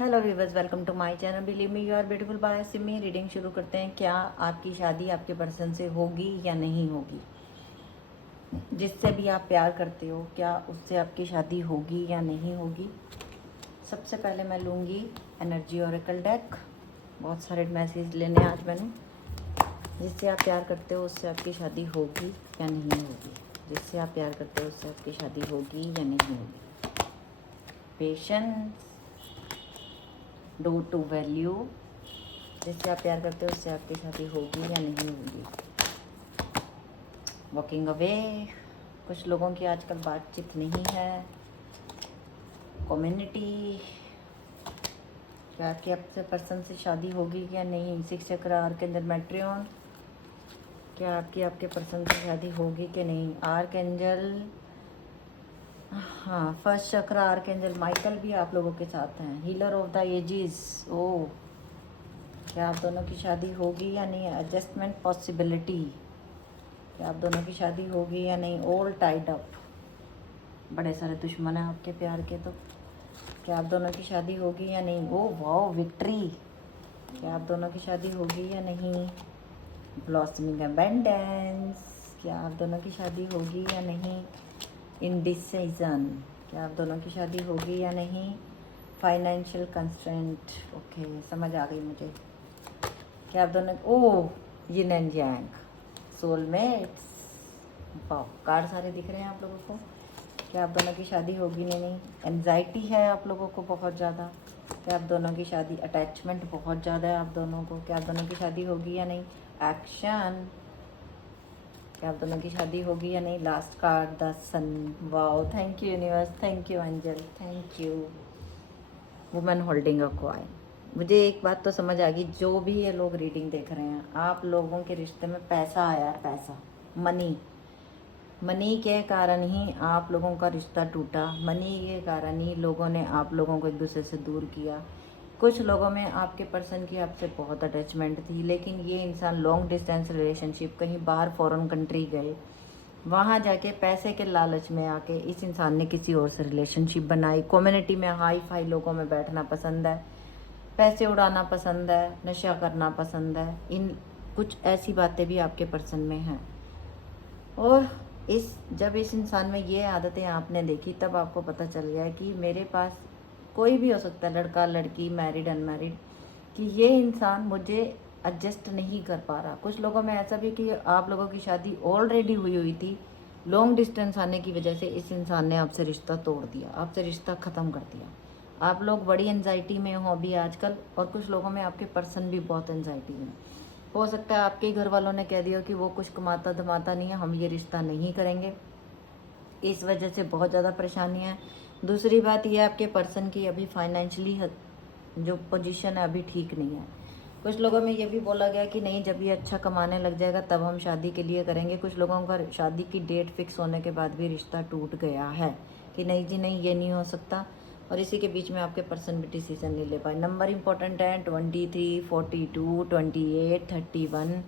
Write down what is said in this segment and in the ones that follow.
Hello viewers, welcome to my channel believe me you are beautiful by Simi. Reading शुरू करते हैं। क्या आपकी शादी आपके पर्सन से होगी या नहीं होगी? जिससे भी आप प्यार करते हो, क्या उससे आपकी शादी होगी या नहीं होगी? सबसे पहले मैं लूँगी एनर्जी ओरेकल डेक। बहुत सारे मैसेज लेने आज मैंने। जिससे आप प्यार करते हो उससे आपकी शादी होगी या नहीं होगी? जिससे आप प्यार करते हो उससे आपकी शादी होगी या नहीं होगी? Patience, do to value. जिससे आप प्यार करते हो उससे आपकी शादी होगी या नहीं होगी? Walking away. कुछ लोगों की आजकल बातचीत नहीं है। कम्युनिटी। क्या आपकी आपसे पर्सन से शादी होगी या नहीं? 6 चक्र आर्कएंजल मैट्रियन। क्या आपकी आपके पर्सन से शादी होगी कि नहीं? आर्कएंजल, हाँ, फर्स्ट चक्र आर्कएंजल माइकल भी आप लोगों के साथ हैं। Healer of the aegis. ओह, क्या आप दोनों की शादी होगी या नहीं? Adjustment possibility. क्या आप दोनों की शादी होगी या नहीं? All tied up. बड़े सारे दुश्मन हैं आपके प्यार के। तो क्या आप दोनों की शादी होगी या नहीं? Oh wow, victory. क्या आप दोनों की शादी होगी या नहीं? Blossoming abundance. क्या आप दोनों की शादी होगी या नहीं? इंडिसीजन। क्या आप दोनों की शादी होगी या नहीं? Financial constraint. ओके, समझ आ गई मुझे। क्या आप दोनों, ओह, यिन एंड यांग, सोलमेट्स। वाह, कार्ड सारे दिख रहे हैं आप लोगों को। क्या आप दोनों की शादी होगी नहीं? एंजाइटी है आप लोगों को बहुत ज़्यादा। क्या आप दोनों की शादी, अटैचमेंट बहुत ज़्यादा है आप दोनों को। क्या आप दोनों की शादी होगी या नहीं? एक्शन। क्या आप दोनों की शादी होगी या नहीं? Last card, the sun. Wow, thank you universe, thank you angel, thank you. Women holding a coin. मुझे एक बात तो समझ आ गई, जो भी ये लोग रीडिंग देख रहे हैं, आप लोगों के रिश्ते में पैसा आया है। पैसा, मनी। मनी के कारण ही आप लोगों का रिश्ता टूटा। मनी के कारण ही लोगों ने आप लोगों को एक दूसरे से दूर किया। कुछ लोगों में आपके पर्सन की आपसे बहुत अटैचमेंट थी, लेकिन ये इंसान लॉन्ग डिस्टेंस रिलेशनशिप, कहीं बाहर फॉरेन कंट्री गए, वहाँ जाके पैसे के लालच में आके इस इंसान ने किसी और से रिलेशनशिप बनाई। कम्युनिटी में हाई फाई लोगों में बैठना पसंद है, पैसे उड़ाना पसंद है, नशा करना पसंद है। इन कुछ ऐसी बातें भी आपके पर्सन में हैं। और जब इस इंसान में ये आदतें आपने देखी, तब आपको पता चल गया कि मेरे पास कोई भी हो सकता है, लड़का लड़की, मैरिड अनमैरिड, कि ये इंसान मुझे एडजस्ट नहीं कर पा रहा। कुछ लोगों में ऐसा भी कि आप लोगों की शादी ऑलरेडी हुई हुई थी, लॉन्ग डिस्टेंस आने की वजह से इस इंसान ने आपसे रिश्ता तोड़ दिया, आपसे रिश्ता ख़त्म कर दिया। आप लोग बड़ी एनजाइटी में हो अभी आजकल, और कुछ लोगों में आपके पर्सन भी बहुत एनजाइटी में। हो सकता है आपके घर वालों ने कह दिया कि वो कुछ कमाता धमाता नहीं है, हम ये रिश्ता नहीं करेंगे। इस वजह से बहुत ज़्यादा परेशानी है। दूसरी बात यह, आपके पर्सन की अभी फाइनेंशियली जो पोजीशन है अभी ठीक नहीं है। कुछ लोगों में ये भी बोला गया कि नहीं, जब ये अच्छा कमाने लग जाएगा तब हम शादी के लिए करेंगे। कुछ लोगों का शादी की डेट फिक्स होने के बाद भी रिश्ता टूट गया है कि नहीं जी नहीं, ये नहीं हो सकता। और इसी के बीच में आपके पर्सन भी डिसीजन नहीं ले पाए। नंबर इंपॉर्टेंट है 23, 42, 28, 31,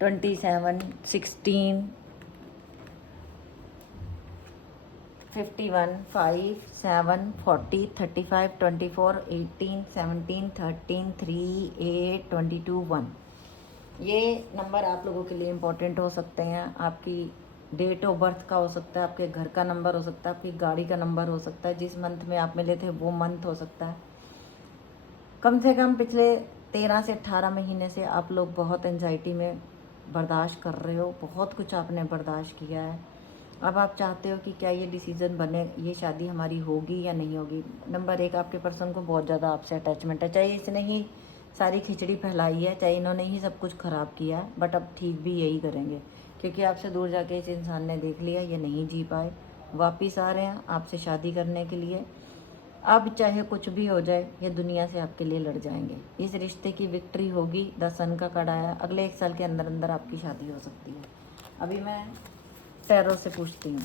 27, 16, 51, 5, 7, 40, 35, 24, 18, 17, 13, 3, 8, 22, 1। ये नंबर आप लोगों के लिए इम्पोर्टेंट हो सकते हैं। आपकी डेट ऑफ बर्थ का हो सकता है, आपके घर का नंबर हो सकता है, आपकी गाड़ी का नंबर हो सकता है, जिस मंथ में आप मिले थे वो मंथ हो सकता है। कम से कम पिछले 13 से 18 महीने से आप लोग बहुत एंजाइटी में बर्दाश्त कर रहे हो। बहुत कुछ आपने बर्दाश्त किया है। अब आप चाहते हो कि क्या ये डिसीज़न बने, ये शादी हमारी होगी या नहीं होगी। नंबर 1, आपके पर्सन को बहुत ज़्यादा आपसे अटैचमेंट है। चाहे इसने ही सारी खिचड़ी फैलाई है, चाहे इन्होंने ही सब कुछ ख़राब किया है, बट अब ठीक भी यही करेंगे, क्योंकि आपसे दूर जाके इस इंसान ने देख लिया ये नहीं जी पाए। वापिस आ रहे हैं आपसे शादी करने के लिए। अब चाहे कुछ भी हो जाए, ये दुनिया से आपके लिए लड़ जाएंगे। इस रिश्ते की विक्ट्री होगी। 10 सन का कार्ड आया। अगले 1 साल के अंदर अंदर आपकी शादी हो सकती है। अभी मैं टैरो से पूछती हूँ,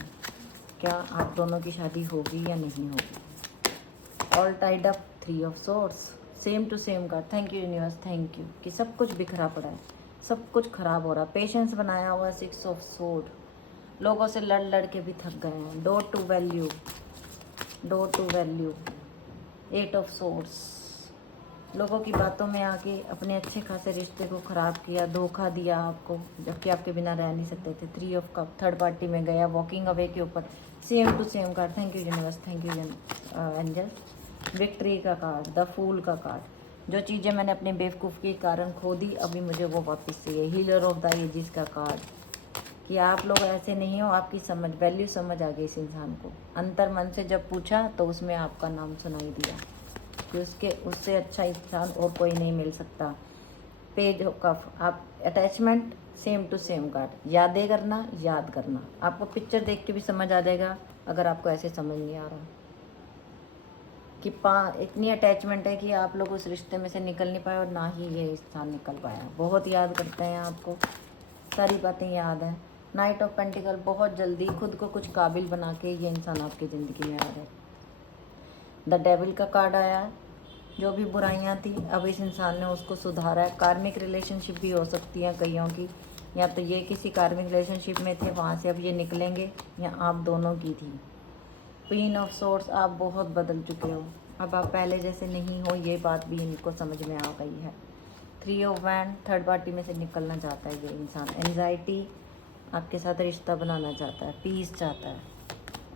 क्या आप दोनों की शादी होगी या नहीं होगी? All tied up, 3 of swords, same to same card. Thank you universe, thank you कि सब कुछ बिखरा पड़ा है, सब कुछ खराब हो रहा है। पेशेंस बनाया हुआ है, 6 ऑफ सोर्ड। लोगों से लड़ लड़ के भी थक गए हैं। Door to value, door to value, 8 of swords. लोगों की बातों में आके अपने अच्छे खासे रिश्ते को ख़राब किया, धोखा दिया आपको, जबकि आपके बिना रह नहीं सकते थे। 3 ऑफ कप थर्ड पार्टी में गया, वॉकिंग अवे के ऊपर, same to same card. Thank you universe, thank you angel. Victory का कार्ड, द फूल का कार्ड। जो चीज़ें मैंने अपने बेवकूफ़ के कारण खो दी, अभी मुझे वो वापस चाहिए। हीलर ऑफ द एजेस का कार्ड, कि आप लोग ऐसे नहीं हो, आपकी समझ, वैल्यू समझ आ गई इस इंसान को। अंतर मन से जब पूछा तो उसमें आपका नाम सुनाई दिया कि उससे अच्छा इंसान और कोई नहीं मिल सकता। पेज ऑफ कफ, आप attachment, same to same card. यादें करना, याद करना, आपको पिक्चर देख के भी समझ आ जाएगा अगर आपको ऐसे समझ नहीं आ रहा कि इतनी अटैचमेंट है कि आप लोग उस रिश्ते में से निकल नहीं पाए और ना ही ये इंसान निकल पाया। बहुत याद करते हैं आपको, सारी बातें याद है। नाइट ऑफ पेंटिकल, बहुत जल्दी खुद को कुछ काबिल बना के ये इंसान आपकी ज़िंदगी में आ रहा है। द डेविल का कार्ड आया, जो भी बुराइयां थी अब इस इंसान ने उसको सुधारा है। कार्मिक रिलेशनशिप भी हो सकती है कईयों की, या तो ये किसी कार्मिक रिलेशनशिप में थे, वहाँ से अब ये निकलेंगे, या आप दोनों की थी। क्वीन ऑफ सोर्स, आप बहुत बदल चुके हो, अब आप पहले जैसे नहीं हो, ये बात भी इनको समझ में आ गई है। 3 ऑफ वैंड, थर्ड पार्टी में से निकलना चाहता है ये इंसान। एंजाइटी, आपके साथ रिश्ता बनाना चाहता है, पीस चाहता है।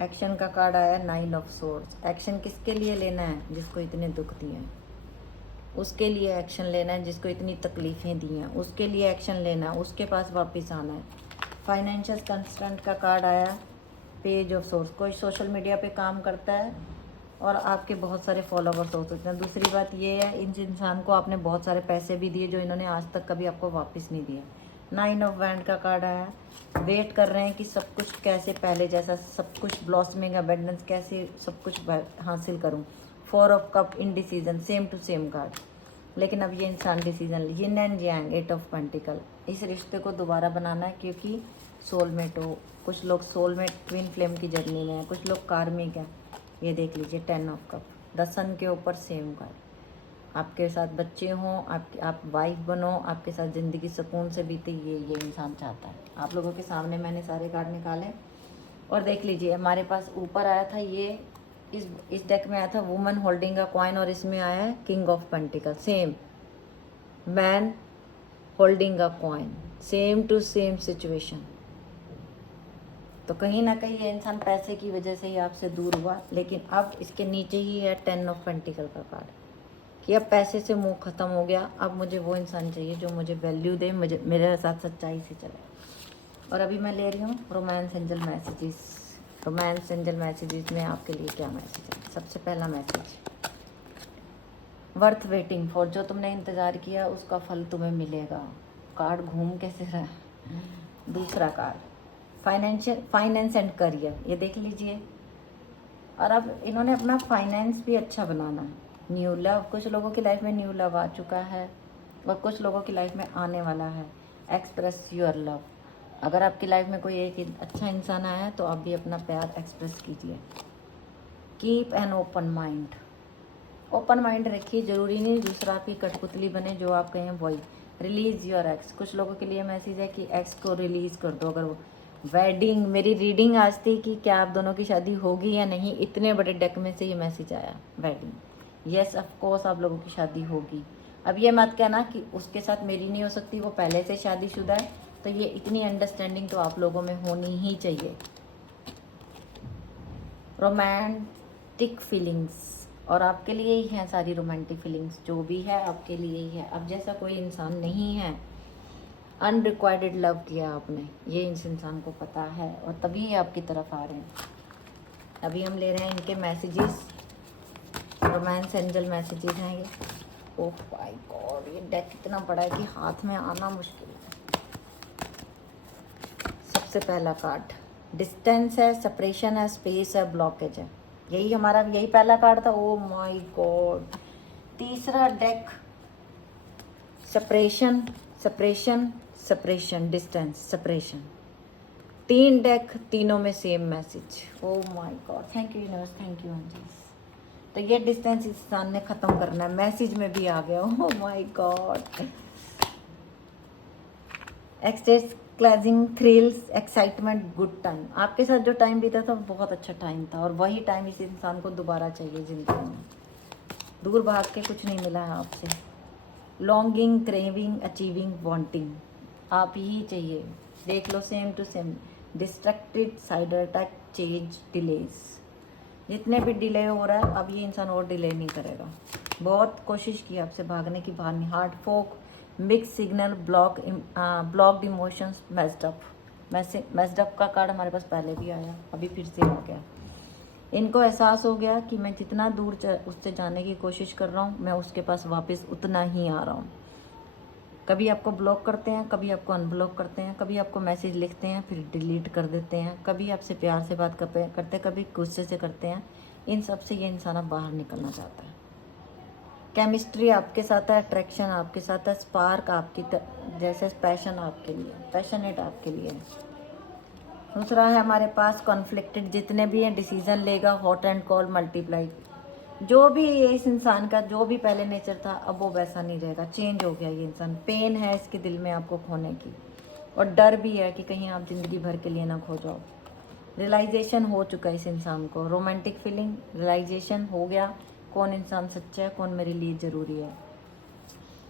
एक्शन का कार्ड आया 9 ऑफ सोर्स। एक्शन किसके लिए लेना है? जिसको इतने दुख दिए हैं, उसके लिए एक्शन लेना है। जिसको इतनी तकलीफ़ें दी हैं, उसके लिए एक्शन लेना है, उसके पास वापस आना है। फाइनेंशियल कंस्टेंट का कार्ड आया, पेज ऑफ सोर्स। कोई सोशल मीडिया पे काम करता है और आपके बहुत सारे फॉलोवर्स हो सकते हैं। दूसरी बात ये है, इन इंसान को आपने बहुत सारे पैसे भी दिए जो इन्होंने आज तक कभी आपको वापस नहीं दिया। 9 ऑफ वैंड का कार्ड आया, वेट कर रहे हैं कि सब कुछ कैसे पहले जैसा, सब कुछ ब्लॉसमिंग अबेंडेंस, कैसे सब कुछ हासिल करूं। 4 of cups, indecision, same to same card. लेकिन अब ये इंसान decision, yin and yang, 8 of pentacle. इस रिश्ते को दोबारा बनाना है, क्योंकि सोलमेट हो। कुछ लोग सोलमेट ट्विन फ्लेम की जर्नी में है, कुछ लोग कार्मिक है। ये देख लीजिए 10 ऑफ कप, द सन के ऊपर सेम कार्ड। आपके साथ बच्चे हों, आप वाइफ बनो, आपके साथ ज़िंदगी सुकून से बीते, ये इंसान चाहता है। आप लोगों के सामने मैंने सारे कार्ड निकाले और देख लीजिए। हमारे पास ऊपर आया था ये, इस डेक में आया था वुमन होल्डिंग अ कॉइन, और इसमें आया है king of pentacles. Same man holding a coin, same to same situation. तो कहीं ना कहीं ये इंसान पैसे की वजह से ही आपसे दूर हुआ, लेकिन अब इसके नीचे ही है 10 ऑफ पेंटिकल का कार्ड, कि अब पैसे से मुंह ख़त्म हो गया। अब मुझे वो इंसान चाहिए जो मुझे वैल्यू दे, मुझे मेरे साथ सच्चाई से चले। और अभी मैं ले रही हूँ romance angel messages. Romance angel messages में आपके लिए क्या मैसेज है? सबसे पहला मैसेज, वर्थ वेटिंग फॉर, जो तुमने इंतज़ार किया उसका फल तुम्हें मिलेगा। कार्ड घूम कैसे रहा है। दूसरा कार्ड, फाइनेंस एंड करियर, ये देख लीजिए। और अब इन्होंने अपना फाइनेंस भी अच्छा बनाना है। न्यू लव, कुछ लोगों की लाइफ में न्यू लव आ चुका है और कुछ लोगों की लाइफ में आने वाला है। एक्सप्रेस योर लव, अगर आपकी लाइफ में कोई एक अच्छा इंसान आया है तो आप भी अपना प्यार एक्सप्रेस कीजिए। Keep an open mind, open mind रखिए, ज़रूरी नहीं दूसरा आपकी कठपुतली बने, जो आप कहें वही। रिलीज़ योर एक्स, कुछ लोगों के लिए मैसेज है कि एक्स को रिलीज़ कर दो। अगर वो वेडिंग, मेरी रीडिंग आज थी कि क्या आप दोनों की शादी होगी या नहीं, इतने बड़े डेक में से ये मैसेज आया वेडिंग। येस ऑफ कोर्स आप लोगों की शादी होगी। अब ये मत कहना कि उसके साथ मेरी नहीं हो सकती, वो पहले से शादीशुदा है। तो ये इतनी अंडरस्टैंडिंग तो आप लोगों में होनी ही चाहिए। रोमांटिक फीलिंग्स, और आपके लिए ही हैं सारी रोमांटिक फीलिंग्स, जो भी है आपके लिए ही है। अब जैसा कोई इंसान नहीं है, अनरिक्वायर्ड लव किया आपने, ये इस इंसान को पता है और तभी ये आपकी तरफ आ रहे हैं। अभी हम ले रहे हैं इनके मैसेजेस, रोमांस एंजल मैसेजेस हैं ये। ओह माय गॉड, ये डेक इतना बड़ा है कि हाथ में आना मुश्किल है। सबसे पहला कार्ड डिस्टेंस है, सेपरेशन है, स्पेस है, ब्लॉकेज है। यही पहला कार्ड था। Oh my god. तीसरा deck separation, separation, separation, distance, separation. 3 deck, तीनों में same message. Oh my god, thank you universe, thank you angels. तो ये डिस्टेंस इंसान ने ख़त्म करना है, मैसेज में भी आ गया। Oh my god. Ecstasy, cleansing, thrills, excitement, good time. आपके साथ जो टाइम बीता था बहुत अच्छा टाइम था और वही टाइम इस इंसान को दोबारा चाहिए ज़िंदगी में। दूर भाग के कुछ नहीं मिला है आपसे। लॉन्गिंग, क्रेविंग, अचीविंग, वांटिंग, आप ही चाहिए। देख लो, same to same. Distracted, side attack, change, delays. जितने भी डिले हो रहा है, अब ये इंसान और डिले नहीं करेगा। बहुत कोशिश की आपसे भागने की, बाहर नहीं। हार्ट फोक, mix signal, blocked emotions, messed up. Messed up का कार्ड हमारे पास पहले भी आया, अभी फिर से हो गया। इनको एहसास हो गया कि मैं जितना दूर उससे जाने की कोशिश कर रहा हूँ, मैं उसके पास वापस उतना ही आ रहा हूँ। कभी आपको ब्लॉक करते हैं, कभी आपको अनब्लॉक करते हैं, कभी आपको मैसेज लिखते हैं फिर डिलीट कर देते हैं, कभी आपसे प्यार से बात करते, कभी गुस्से से करते हैं। इन सब से ये इंसान अब बाहर निकलना चाहता है। केमिस्ट्री आपके साथ है, अट्रैक्शन आपके साथ है, स्पार्क आपकी जैसे पैशन आपके लिए, पैशनेट आपके लिए है। दूसरा है हमारे पास कॉन्फ्लिक्टेड, जितने भी हैं डिसीजन लेगा, हॉट एंड कॉल्ड, मल्टीप्लाई। जो भी ये इस इंसान का जो भी पहले नेचर था, अब वो वैसा नहीं रहेगा, चेंज हो गया ये इंसान। पेन है इसके दिल में आपको खोने की, और डर भी है कि कहीं आप ज़िंदगी भर के लिए ना खो जाओ। रियलाइजेशन हो चुका है इस इंसान को, रोमांटिक फीलिंग, रियलाइजेशन हो गया कौन इंसान सच्चा है, कौन मेरे लिए ज़रूरी है।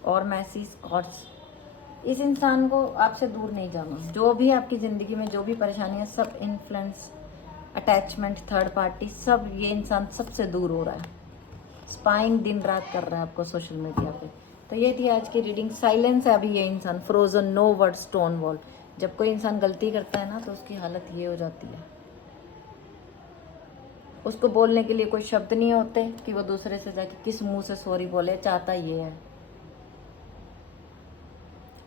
और मैसेज कॉर्ड्स, इस इंसान को आपसे दूर नहीं जाना। जो भी आपकी ज़िंदगी में जो भी परेशानियाँ, सब इन्फ्लुएंस, अटैचमेंट, थर्ड पार्टी, सब ये इंसान सबसे दूर हो रहा है। स्पाइंग दिन रात कर रहा है आपको सोशल मीडिया पे। तो ये थी आज की रीडिंग। साइलेंस है अभी ये इंसान, frozen, no word, stone wall. जब कोई इंसान गलती करता है ना, तो उसकी हालत ये हो जाती है, उसको बोलने के लिए कोई शब्द नहीं होते कि वो दूसरे से जाके किस मुंह से सॉरी बोले। चाहता ये है,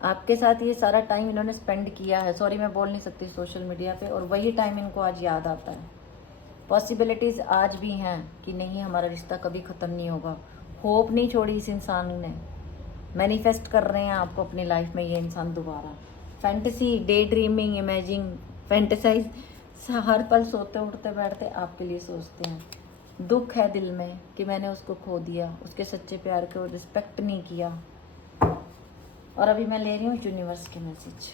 आपके साथ ये सारा टाइम इन्होंने स्पेंड किया है, सॉरी मैं बोल नहीं सकती सोशल मीडिया पे, और वही टाइम इनको आज याद आता है। पॉसिबिलिटीज़ आज भी हैं कि नहीं, हमारा रिश्ता कभी ख़त्म नहीं होगा। होप नहीं छोड़ी इस इंसान ने। मैनिफेस्ट कर रहे हैं आपको अपनी लाइफ में ये इंसान दोबारा। Fantasy, day dreaming, imaging, fantasize, हर पल सोते उठते बैठते आपके लिए सोचते हैं। दुख है दिल में कि मैंने उसको खो दिया, उसके सच्चे प्यार को रिस्पेक्ट नहीं किया। और अभी मैं ले रही हूँ यूनिवर्स के message.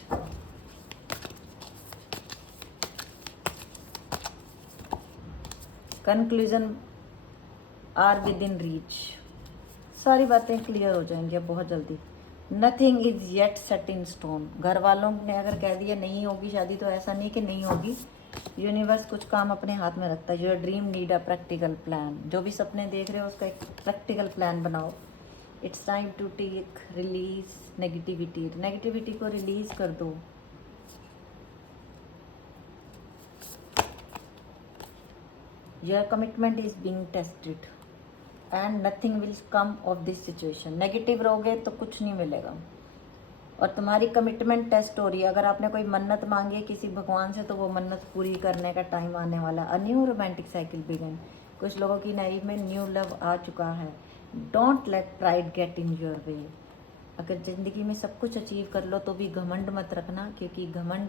Conclusion are within reach, सारी बातें क्लियर हो जाएंगी अब बहुत जल्दी। Nothing is yet set in stone, घर वालों ने अगर कह दिया नहीं होगी शादी, तो ऐसा नहीं कि नहीं होगी। यूनिवर्स कुछ काम अपने हाथ में रखता है। Your dream need a practical plan, जो भी सपने देख रहे हो उसका एक प्रैक्टिकल प्लान बनाओ। It's time to take release negativity, negativity को रिलीज कर दो। Your commitment is being tested and nothing will come of this situation. Negative रहोगे तो कुछ नहीं मिलेगा, और तुम्हारी कमिटमेंट टेस्ट हो रही है। अगर आपने कोई मन्नत मांगी किसी भगवान से, तो वो मन्नत पूरी करने का टाइम आने वाला। A new romantic cycle begin, कुछ लोगों की लाइफ में न्यू लव आ चुका है। Don't let pride get in your way. अगर ज़िंदगी में सब कुछ अचीव कर लो तो भी घमंड मत रखना, क्योंकि घमंड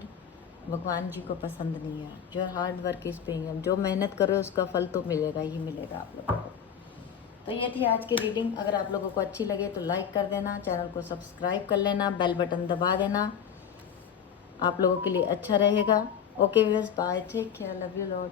भगवान जी को पसंद नहीं है। Your hard work is paying, जो मेहनत करो उसका फल तो मिलेगा ही मिलेगा आप लोगों को। तो ये थी आज की रीडिंग। अगर आप लोगों को अच्छी लगे तो लाइक कर देना, चैनल को सब्सक्राइब कर लेना, बेल बटन दबा देना, आप लोगों के लिए अच्छा रहेगा। Okay viewers, bye, take care, love you lot.